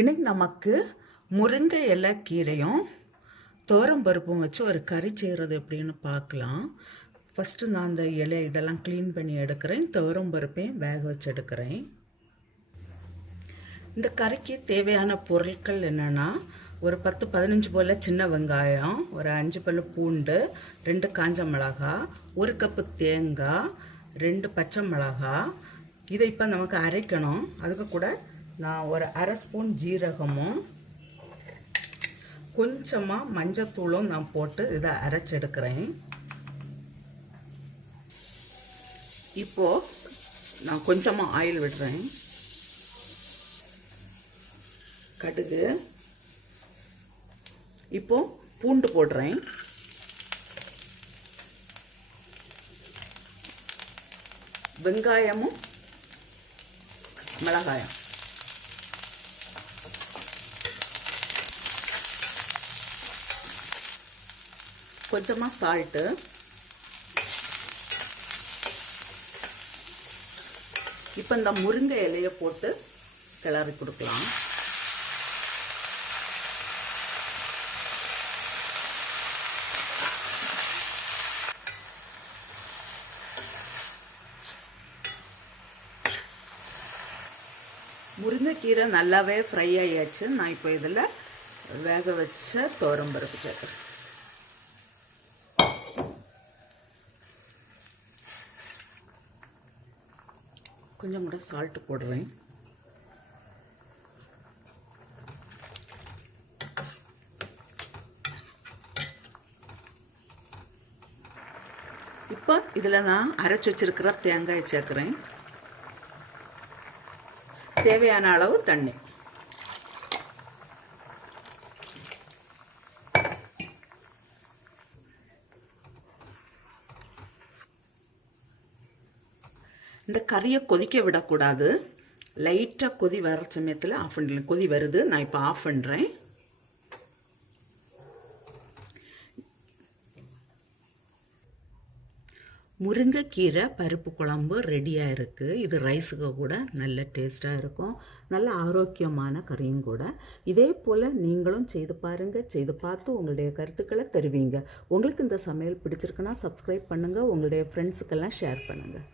இன்னைக்கு நமக்கு முருங்கை இலை கீரையும் துவரம்பருப்பும் வச்சு ஒரு கறி செய்கிறது எப்படின்னு பார்க்கலாம். ஃபஸ்ட்டு நான் அந்த இலை இதெல்லாம் க்ளீன் பண்ணி எடுக்கிறேன். துவரம்பருப்பையும் வேக வச்சு எடுக்கிறேன். இந்த கறிக்கு தேவையான பொருட்கள் என்னென்னா, ஒரு 10-15 போல் சின்ன வெங்காயம், ஒரு 5 பல் பூண்டு, 2 காஞ்ச மிளகா, 1 கப்பு தேங்காய், 2 பச்சை மிளகா. இதை இப்போ நமக்கு அரைக்கணும். அதுக்கு கூட நான் ஒரு அரை ஸ்பூன் ஜீரகமும் கொஞ்சமாக மஞ்சத்தூளும் நான் போட்டு இதை அரைச்செடுக்கிறேன். இப்போது நான் கொஞ்சமாக ஆயில் விடுறேன். கடுகு, இப்போது பூண்டு போடுறேன். வெங்காயமும் மிளகாயம், கொஞ்சமாக சால்ட்டு, இப்போ இந்த முருங்கை இலையை போட்டு கிளறி கொடுக்கலாம். முருங்கைக்கீரை நல்லாவே ஃப்ரை ஆகியாச்சு. நான் இப்போ இதில் வேக வச்ச துவரம்பருப்பு சேர்க்குறேன். கொஞ்சம் கூட சால்ட்டு போடுறேன். இப்போ இதில் நான் அரைச்சி வச்சிருக்கிற தேங்காயை சேர்க்குறேன். தேவையான அளவு தண்ணி. இந்த கறியை கொதிக்க விடக்கூடாது. லைட்டாக கொதி வர சமயத்தில் ஆஃப் பண்ணலாம். கொதி வருது, நான் இப்போ ஆஃப் பண்ணுறேன். முருங்கைக்கீரை பருப்பு குழம்பு ரெடியாக இருக்குது. இது ரைஸுக்கு கூட நல்ல டேஸ்ட்டாக இருக்கும். நல்ல ஆரோக்கியமான கறியும் கூட. இதே போல் நீங்களும் செய்து பாருங்கள். செய்து பார்த்து உங்களுடைய கருத்துக்களை தருவீங்க. உங்களுக்கு இந்த சமையல் பிடிச்சிருக்குன்னா சப்ஸ்கிரைப் பண்ணுங்கள். உங்களுடைய ஃப்ரெண்ட்ஸுக்கெல்லாம் ஷேர் பண்ணுங்கள்.